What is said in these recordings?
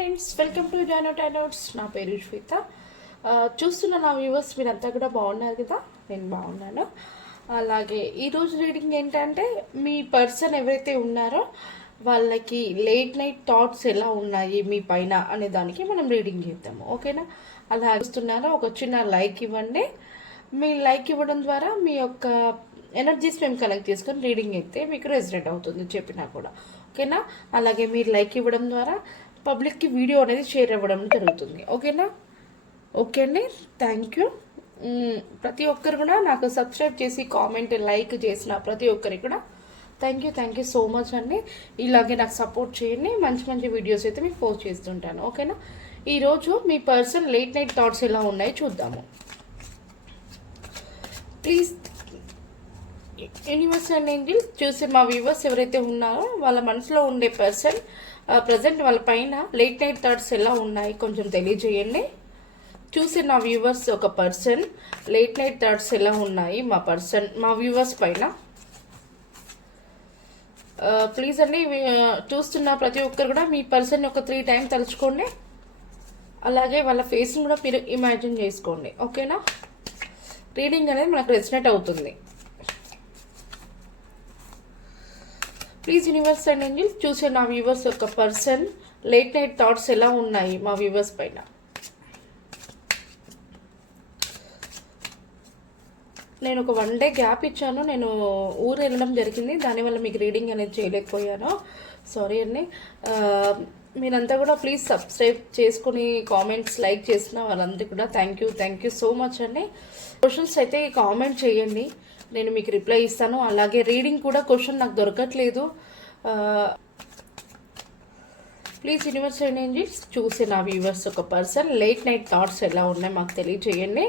Friends, welcome to జానో టానోట్స్. నా పేరు శ్వేత. చూస్తున్న నా వ్యూవర్స్ మీరంతా కూడా బాగున్నారు కదా? నేను బాగున్నాను. అలాగే ఈరోజు రీడింగ్ ఏంటంటే, మీ పర్సన్ ఎవరైతే ఉన్నారో వాళ్ళకి లేట్ నైట్ థాట్స్ ఎలా ఉన్నాయి మీ పైన అనే దానికి మనం రీడింగ్ చేద్దాము, ఓకేనా? అలా చూస్తున్నారో ఒక చిన్న లైక్ ఇవ్వండి. మీ లైక్ ఇవ్వడం ద్వారా మీ యొక్క ఎనర్జీస్ మేము కలెక్ట్ చేసుకొని రీడింగ్ అయితే మీకు రెసిడెంట్ అవుతుంది చెప్పినా కూడా, ఓకేనా? అలాగే మీరు లైక్ ఇవ్వడం ద్వారా పబ్లిక్కి వీడియో అనేది షేర్ అవ్వడం జరుగుతుంది, ఓకేనా? ఓకే అండి, థ్యాంక్ యూ. ప్రతి ఒక్కరు కూడా నాకు సబ్స్క్రైబ్ చేసి కామెంట్ లైక్ చేసిన ప్రతి ఒక్కరికి కూడా థ్యాంక్ యూ సో మచ్ అండి. ఇలాగే నాకు సపోర్ట్ చేయండి. మంచి మంచి వీడియోస్ అయితే మీకు పోస్ట్ చేస్తుంటాను, ఓకేనా? ఈరోజు మీ పర్సన్ లేట్ నైట్ థాట్స్ ఎలా ఉన్నాయో చూద్దాము. ప్లీజ్ యూనివర్స్ అండ్ ఏంజిల్ చూసి మా వ్యూవర్స్ ఎవరైతే ఉన్నారో వాళ్ళ మనసులో ఉండే పర్సన్ ప్రజెంట్ వాళ్ళ పైన లేట్ నైట్ థాట్స్ ఎలా ఉన్నాయి కొంచెం తెలియజేయండి. చూసి నా వ్యూవర్స్ ఒక పర్సన్ లేట్ నైట్ థాట్స్ ఎలా ఉన్నాయి మా వ్యూవర్స్ పైన ప్లీజ్ అండి. చూస్తున్న ప్రతి ఒక్కరు కూడా మీ పర్సన్ ఒక 3 టైమ్స్ తలుచుకోండి. అలాగే వాళ్ళ ఫేస్ని కూడా మీరు ఇమాజిన్ చేసుకోండి, ఓకేనా? రీడింగ్ అనేది మనకు రెసినేట్ అవుతుంది. ప్లీజ్ యూనివర్స్ అండ్ ఏంజిల్ చూసే నా వ్యూవర్స్ యొక్క పర్సన్ లేట్ నైట్ థాట్స్ ఎలా ఉన్నాయి మా వ్యూవర్స్ పైన. నేను ఒక 1 డే గ్యాప్ ఇచ్చాను. నేను ఊరు వెళ్ళడం జరిగింది, దానివల్ల మీకు రీడింగ్ అనేది చేయలేకపోయాను. సారీ అండి. మీరంతా కూడా ప్లీజ్ సబ్స్క్రైబ్ చేసుకుని కామెంట్స్ లైక్ చేసిన వాళ్ళందరికీ కూడా థ్యాంక్ యూ సో మచ్ అండి. క్వశ్చన్స్ అయితే కామెంట్ చేయండి, నేను మీకు రిప్లై ఇస్తాను. అలాగే రీడింగ్ కూడా క్వశ్చన్ నాకు దొరకట్లేదు. ప్లీజ్ యూనివర్స్ అండ్ ఏంజిల్స్ చూసి నా వ్యూవర్స్ ఒక పర్సన్ లేట్ నైట్ థాట్స్ ఎలా ఉన్నాయి మాకు తెలియజేయండి.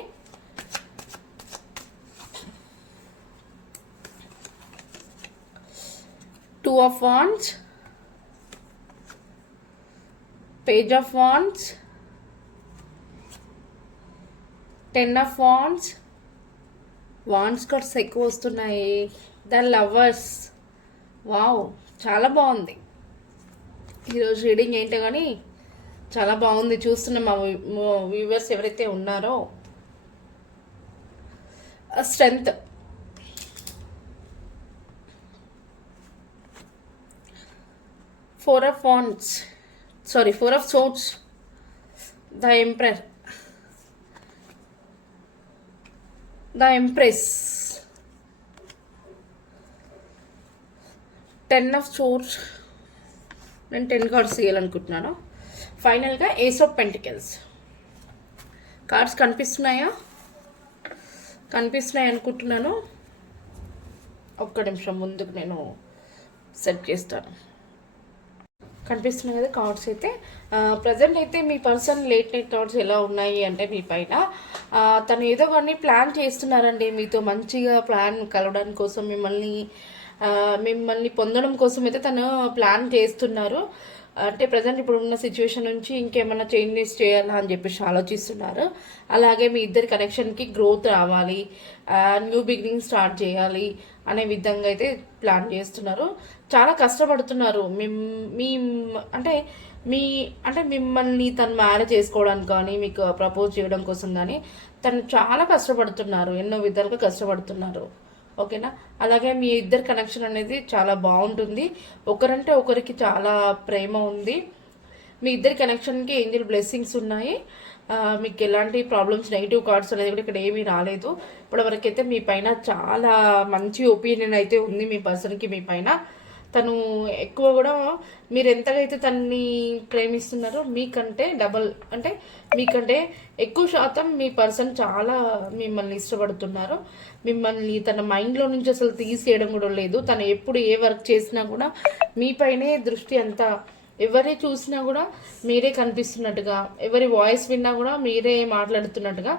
Two of Wands, Page of Wands, 10 of Wands, wands cards ఎక్కువ వస్తున్నాయి. ద లవర్స్, వావ్, చాలా బాగుంది. ఈరోజు రీడింగ్ ఏంటో కానీ చాలా బాగుంది. చూస్తున్న మా వ్యూవర్స్ ఎవరైతే ఉన్నారో strength, 4 of Swords, the Emperor, the Empress, 10 of Swords. నేను 10 కార్డ్స్ తీయాలనుకుంటున్నాను. ఫైనల్గా ఏస్ ఆఫ్ పెంటికల్స్. కార్డ్స్ కనిపిస్తున్నాయి అనుకుంటున్నాను. ఒక్క నిమిషం ముందుకు నేను సెట్ చేస్తాను. కనిపిస్తున్నాయి కదా కార్డ్స్ అయితే. ప్రజెంట్ అయితే మీ పర్సన్ లేట్ నైట్ థాట్స్ ఎలా ఉన్నాయి అంటే, మీ పైన తను ఏదో కానీ ప్లాన్ చేస్తున్నారండి. మీతో మంచిగా ప్లాన్ కలవడానికి కోసం, మిమ్మల్ని పొందడం కోసం అయితే తను ప్లాన్ చేస్తున్నారు. అంటే ప్రజెంట్ ఇప్పుడు ఉన్న సిచ్యువేషన్ నుంచి ఇంకేమైనా చేంజెస్ చేయాలా అని చెప్పేసి ఆలోచిస్తున్నారు. అలాగే మీ ఇద్దరి కనెక్షన్కి గ్రోత్ రావాలి, న్యూ బిగినింగ్ స్టార్ట్ చేయాలి అనే విధంగా అయితే ప్లాన్ చేస్తున్నారు. చాలా కష్టపడుతున్నారు. మిమ్మల్ని తను మ్యారేజ్ చేసుకోవడానికి కానీ, మీకు ప్రపోజ్ చేయడం కోసం కానీ తను చాలా కష్టపడుతున్నారు. ఎన్నో విధాలుగా కష్టపడుతున్నారు, ఓకేనా? అలాగే మీ ఇద్దరు కనెక్షన్ అనేది చాలా బాగుంటుంది. ఒకరంటే ఒకరికి చాలా ప్రేమ ఉంది. మీ ఇద్దరి కనెక్షన్కి ఏంజల్ బ్లెస్సింగ్స్ ఉన్నాయి. మీకు ఎలాంటి ప్రాబ్లమ్స్, నెగిటివ్ కార్డ్స్ అనేది కూడా ఇక్కడ ఏమీ రాలేదు. ఇప్పటివరకైతే మీ పైన చాలా మంచి ఒపీనియన్ అయితే ఉంది మీ పర్సన్కి. మీ పైన తను ఎక్కువ కూడా మీరు ఎంతగా అయితే తనని ప్రేమిస్తున్నారో మీకంటే డబల్, అంటే మీకంటే ఎక్కువ శాతం మీ పర్సన్ చాలా మిమ్మల్ని ఇష్టపడుతున్నారు. మిమ్మల్ని తన మైండ్లో నుంచి అసలు తీసేయడం కూడా లేదు. తను ఎప్పుడు ఏ వర్క్ చేసినా కూడా మీపైనే దృష్టి అంతా. ఎవరి చూసినా కూడా మీరే కనిపిస్తున్నట్టుగా, ఎవరి వాయిస్ విన్నా కూడా మీరే మాట్లాడుతున్నట్టుగా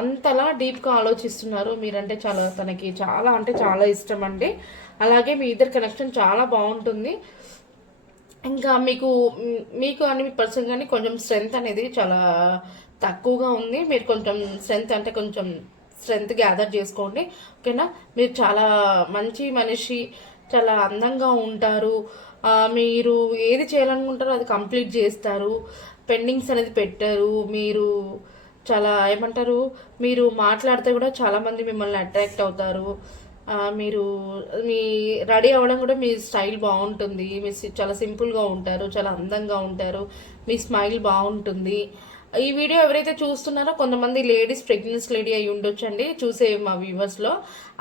అంతలా డీప్గా ఆలోచిస్తున్నారు. మీరంటే తనకి చాలా ఇష్టం అండి. అలాగే మీ ఇద్దరు కనెక్షన్ చాలా బాగుంటుంది. ఇంకా మీకు అని మీ పర్సన్ కానీ కొంచెం స్ట్రెంగ్త్ అనేది చాలా తక్కువగా ఉంది. మీరు కొంచెం స్ట్రెంగ్త్ గ్యాదర్ చేసుకోండి, ఓకేనా? మీరు చాలా మంచి మనిషి, చాలా అందంగా ఉంటారు. మీరు ఏది చేయాలనుకుంటారో అది కంప్లీట్ చేస్తారు. పెండింగ్స్ అనేది పెట్టారు. మీరు చాలా ఏమంటారు, మీరు మాట్లాడితే కూడా చాలామంది మిమ్మల్ని అట్రాక్ట్ అవుతారు. మీరు మీ రెడీ అవ్వడం కూడా మీ స్టైల్ బాగుంటుంది. మీరు చాలా సింపుల్గా ఉంటారు, చాలా అందంగా ఉంటారు, మీ స్మైల్ బాగుంటుంది. ఈ వీడియో ఎవరైతే చూస్తున్నారో కొంతమంది లేడీస్ ప్రెగ్నెన్సీ లేడీ అయి ఉండొచ్చండి చూసే మా వ్యూవర్స్లో.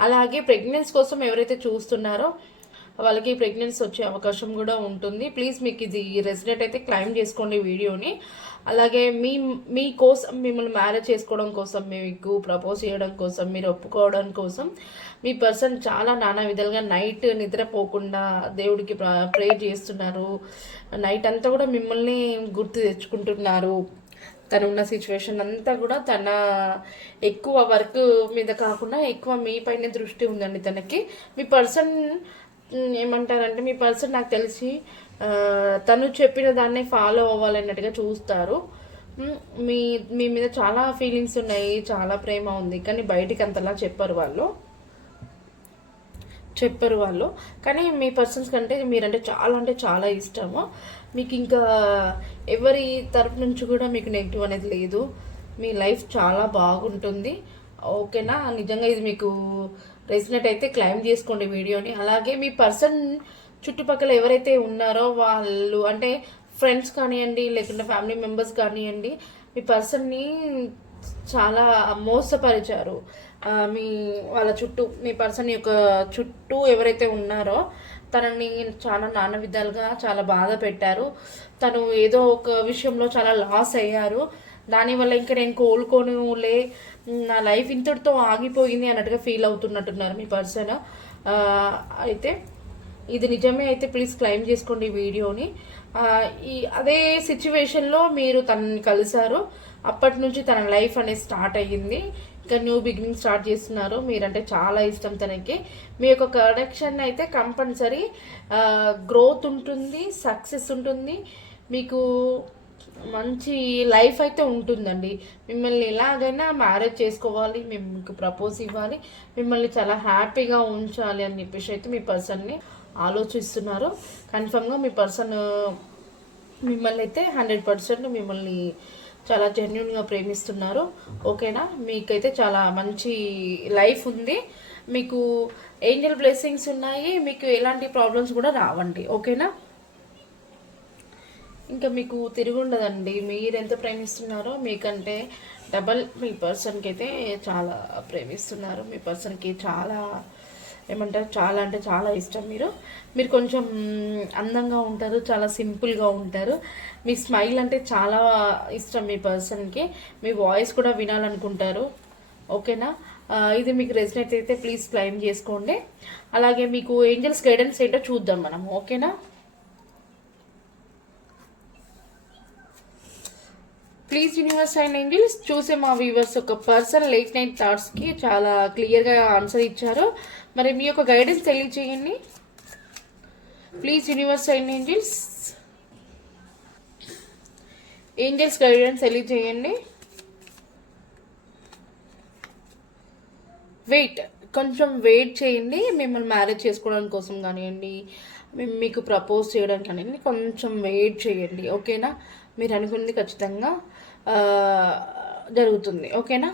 అలాగే ప్రెగ్నెన్సీ కోసం ఎవరైతే చూస్తున్నారో వాళ్ళకి ప్రెగ్నెన్సీ వచ్చే అవకాశం కూడా ఉంటుంది. ప్లీజ్ మీకు ఇది రెసిడెంట్ అయితే క్లైమ్ చేసుకోండి వీడియోని. అలాగే మీకోసం మిమ్మల్ని మ్యారేజ్ చేసుకోవడం కోసం, మీకు ప్రపోజ్ చేయడం కోసం, మీరు ఒప్పుకోవడం కోసం మీ పర్సన్ చాలా నానా విధాలుగా నైట్ నిద్రపోకుండా దేవుడికి ప్రే చేస్తున్నారు. నైట్ అంతా కూడా మిమ్మల్ని గుర్తు తెచ్చుకుంటున్నారు. తనున్న సిచ్యువేషన్ అంతా కూడా తన ఎక్కువ వర్క్ మీద కాకుండా ఎక్కువ మీ పైన దృష్టి ఉందండి తనకి. మీ పర్సన్ ఏమంటారంటే, మీ పర్సన్ నాకు తెలిసి తను చెప్పిన దాన్ని ఫాలో అవ్వాలన్నట్టుగా చూస్తారు. మీ మీ మీద చాలా ఫీలింగ్స్ ఉన్నాయి, చాలా ప్రేమ ఉంది, కానీ బయటికి అంతలా చెప్పరు వాళ్ళు. కానీ మీ పర్సన్స్ కంటే మీరంటే చాలా ఇష్టము. మీకు ఇంకా ఎవరి తరపు నుంచి కూడా మీకు నెగిటివ్ అనేది లేదు. మీ లైఫ్ చాలా బాగుంటుంది. ఓకేనా? నిజంగా ఇది మీకు రెసినేట్ అయితే క్లైమ్ చేసుకోండి వీడియోని. అలాగే మీ పర్సన్ చుట్టుపక్కల ఎవరైతే ఉన్నారో వాళ్ళు, అంటే ఫ్రెండ్స్ కానివ్వండి, లేకుంటే ఫ్యామిలీ మెంబర్స్ కానివ్వండి, మీ పర్సన్ని చాలా మోసపరిచారు. వాళ్ళ చుట్టూ, మీ పర్సన్ యొక్క చుట్టూ ఎవరైతే ఉన్నారో తనని చాలా నానా విధాలుగా చాలా బాధ పెట్టారు. తను ఏదో ఒక విషయంలో చాలా లాస్ అయ్యారు. దానివల్ల ఇంకా నేను కోలుకోనులే, నా లైఫ్ ఇంతటితో ఆగిపోయింది అన్నట్టుగా ఫీల్ అవుతున్నట్టున్నారు మీ పర్సన్. అయితే ఇది నిజమే అయితే ప్లీజ్ క్లైమ్ చేసుకోండి ఈ వీడియోని. అదే సిచ్యువేషన్లో మీరు తనని కలిశారు. అప్పటి నుంచి తన లైఫ్ అనేది స్టార్ట్ అయ్యింది. ఇంకా న్యూ బిగినింగ్ స్టార్ట్ చేస్తున్నారు. మీరంటే చాలా ఇష్టం తనకి. మీ యొక్క కనెక్షన్ అయితే కంపల్సరీ గ్రోత్ ఉంటుంది, సక్సెస్ ఉంటుంది, మీకు మంచి లైఫ్ అయితే ఉంటుందండి. మిమ్మల్ని ఎలాగైనా మ్యారేజ్ చేసుకోవాలి, మీకు ప్రపోజ్ ఇవ్వాలి, మిమ్మల్ని చాలా హ్యాపీగా ఉంచాలి అని చెప్పేసి అయితే మీ పర్సన్ని ఆలోచిస్తున్నారు. కన్ఫర్మ్గా మీ పర్సన్ మిమ్మల్ని అయితే 100% మిమ్మల్ని చాలా జెన్యున్గా ప్రేమిస్తున్నారు. ఓకేనా? మీకైతే చాలా మంచి లైఫ్ ఉంది, మీకు ఏంజల్ బ్లెస్సింగ్స్ ఉన్నాయి, మీకు ఎలాంటి ప్రాబ్లమ్స్ కూడా రావండి. ఓకేనా? ఇంకా మీకు తిరుగుండదండి. మీరు ఎంత ప్రేమిస్తున్నారో మీకంటే డబల్ మీ పర్సన్కి అయితే చాలా ప్రేమిస్తున్నారు. మీ పర్సన్కి చాలా ఏమంటారు, చాలా అంటే చాలా ఇష్టం. మీరు కొంచెం అందంగా ఉంటారు, చాలా సింపుల్గా ఉంటారు. మీ స్మైల్ అంటే చాలా ఇష్టం మీ పర్సన్కి. మీ వాయిస్ కూడా వినాలనుకుంటారు. ఓకేనా? ఇది మీకు రెసినేట్ అయితే ప్లీజ్ క్లైమ్ చేసుకోండి. అలాగే మీకు ఏంజల్స్ గైడెన్స్ ఏంటో చూద్దాం మనం. ఓకేనా? ప్లీజ్ యూనివర్స్ అండ్ ఏంజల్స్ చూసే మా వ్యూవర్స్ ఒక పర్సన్ లేట్ నైట్ థాట్స్కి చాలా క్లియర్గా ఆన్సర్ ఇచ్చారు. మరి మీ యొక్క గైడెన్స్ తెలియజేయండి please universe and angels guidance తెలియజేయండి. కొంచెం వెయిట్ చేయండి. మిమ్మల్ని మ్యారేజ్ చేసుకోవడం కోసం కానివ్వండి, మీకు ప్రపోజ్ చేయడానికి కానివ్వండి, కొంచెం వెయిట్ చేయండి. ఓకేనా? మీరు అనుకున్నది ఖచ్చితంగా జరుగుతుంది. ఓకేనా?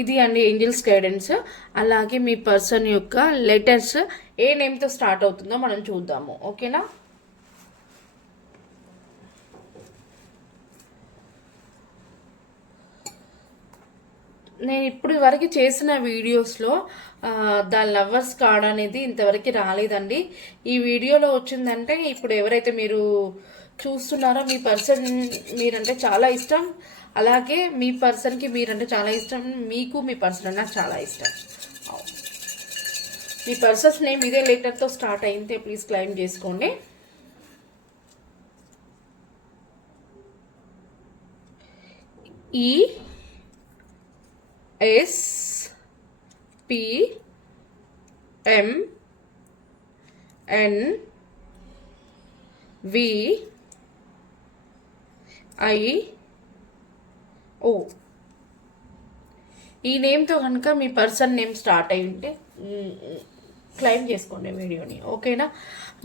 ఇది అండి ఏంజల్స్ గైడెన్స్. అలాగే మీ పర్సన్ యొక్క లెటర్స్ ఏ నేమ్తో స్టార్ట్ అవుతుందో మనం చూద్దాము. ఓకేనా? నేను ఇప్పుడు వరకు చేసిన వీడియోస్లో ద లవర్స్ కార్డ్ అనేది ఇంతవరకు రాలేదండి. ఈ వీడియోలో వచ్చిందంటే ఇప్పుడు ఎవరైతే మీరు చూస్తున్నారో మీ పర్సన్ మీరంటే చాలా ఇష్టం. అలాగే మీ పర్సన్కి మీరంటే చాలా ఇష్టం. మీకు మీ పర్సన్ నాకు చాలా ఇష్టం. మీ పర్సన్స్ నేమ్ ఇదే లెటర్తో స్టార్ట్ అయింటే ప్లీజ్ క్లైమ్ చేసుకోండి. ESPMNVIO ఈ నేమ్తో కనుక మీ పర్సన్ నేమ్ స్టార్ట్ అయి ఉంటే క్లైమ్ చేసుకోండి వీడియోని. ఓకేనా?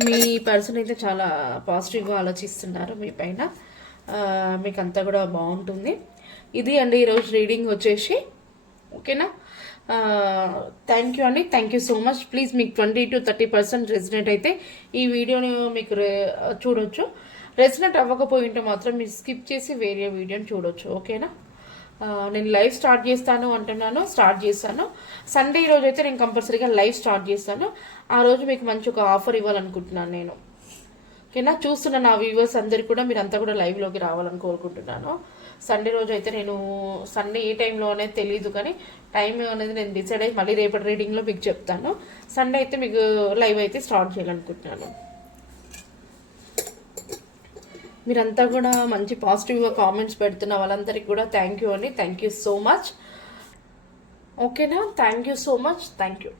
మీ పర్సన్ అయితే చాలా పాజిటివ్గా ఆలోచిస్తున్నారు మీ పైన. మీకు అంతా కూడా బాగుంటుంది. ఇది అండి ఈరోజు రీడింగ్ వచ్చేసి. ఓకేనా, థ్యాంక్ యూ అండి, thank you so much. Please మీకు 20 to 30% రెసిడెంట్ అయితే ఈ వీడియోని మీకు చూడొచ్చు. రెసిడెంట్ అవ్వకపోయి ఉంటే మాత్రం మీరు స్కిప్ చేసి వేరే వీడియోని చూడొచ్చు. ఓకేనా, నేను లైవ్ స్టార్ట్ చేస్తాను అంటున్నాను, స్టార్ట్ చేస్తాను. సండే రోజు అయితే నేను కంపల్సరీగా లైవ్ స్టార్ట్ చేస్తాను. ఆ రోజు మీకు మంచి ఒక ఆఫర్ ఇవ్వాలనుకుంటున్నాను నేను. ఓకేనా, చూస్తున్న నా వ్యూవర్స్ అందరికీ కూడా మీరంతా కూడా లైవ్లోకి రావాలని కోరుకుంటున్నాను. సండే రోజు అయితే నేను సండే ఏ టైంలో అనేది తెలియదు, కానీ టైం అనేది నేను డిసైడ్ అయ్యి మళ్ళీ రేపటి రీడింగ్లో మీకు చెప్తాను. సండే అయితే మీకు లైవ్ అయితే స్టార్ట్ చేయాలనుకుంటున్నాను. మీరంతా కూడా మంచి పాజిటివ్గా కామెంట్స్ పెడుతున్న వాళ్ళందరికీ కూడా థ్యాంక్ యూ అండి, థ్యాంక్ యూ సో మచ్. ఓకేనా, thank you so much, thank you.